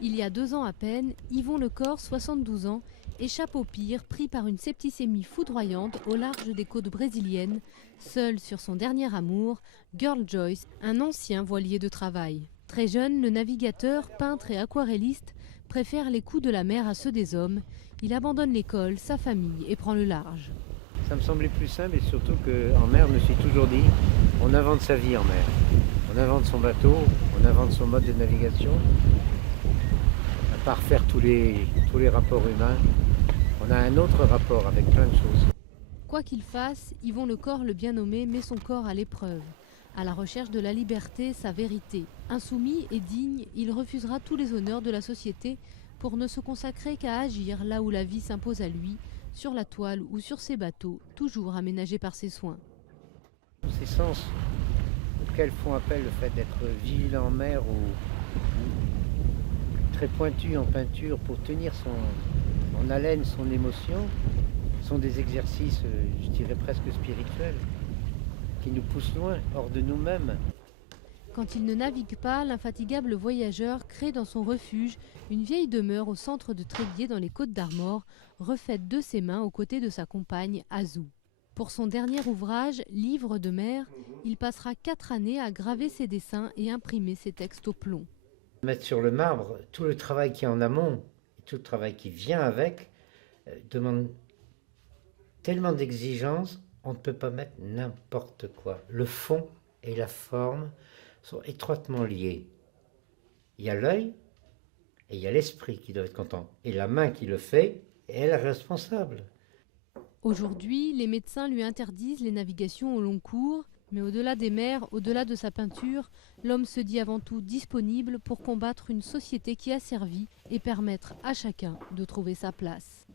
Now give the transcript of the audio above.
Il y a 2 ans à peine, Yvon Lecor, 72 ans, échappe au pire, pris par une septicémie foudroyante au large des côtes brésiliennes, seul sur son dernier amour, Girl Joyce, un ancien voilier de travail. Très jeune, le navigateur, peintre et aquarelliste préfère les coups de la mer à ceux des hommes. Il abandonne l'école, sa famille et prend le large. Ça me semblait plus simple et surtout qu'en mer, je me suis toujours dit, on invente sa vie en mer. On invente son bateau, on invente son mode de navigation. À part faire tous les rapports humains, on a un autre rapport avec plein de choses. Quoi qu'il fasse, Yvon Lecor, le bien nommé, met son corps à l'épreuve. À la recherche de la liberté, sa vérité. Insoumis et digne, il refusera tous les honneurs de la société pour ne se consacrer qu'à agir là où la vie s'impose à lui, sur la toile ou sur ses bateaux, toujours aménagés par ses soins. Ces sens auxquels font appel le fait d'être vigilant en mer ou très pointu en peinture pour tenir en haleine son émotion, sont des exercices, je dirais presque spirituels, qui nous poussent loin, hors de nous-mêmes. Quand il ne navigue pas, l'infatigable voyageur crée dans son refuge une vieille demeure au centre de Tréguier dans les Côtes d'Armor, refaite de ses mains aux côtés de sa compagne Azou. Pour son dernier ouvrage, Livre de mer, il passera 4 années à graver ses dessins et imprimer ses textes au plomb. Mettre sur le marbre tout le travail qui est en amont, et tout le travail qui vient avec, demande tellement d'exigences, on ne peut pas mettre n'importe quoi. Le fond et la forme sont étroitement liés. Il y a l'œil et il y a l'esprit qui doivent être contents. Et la main qui le fait, elle est responsable. Aujourd'hui, les médecins lui interdisent les navigations au long cours, mais au-delà des mers, au-delà de sa peinture, l'homme se dit avant tout disponible pour combattre une société qui a servi et permettre à chacun de trouver sa place.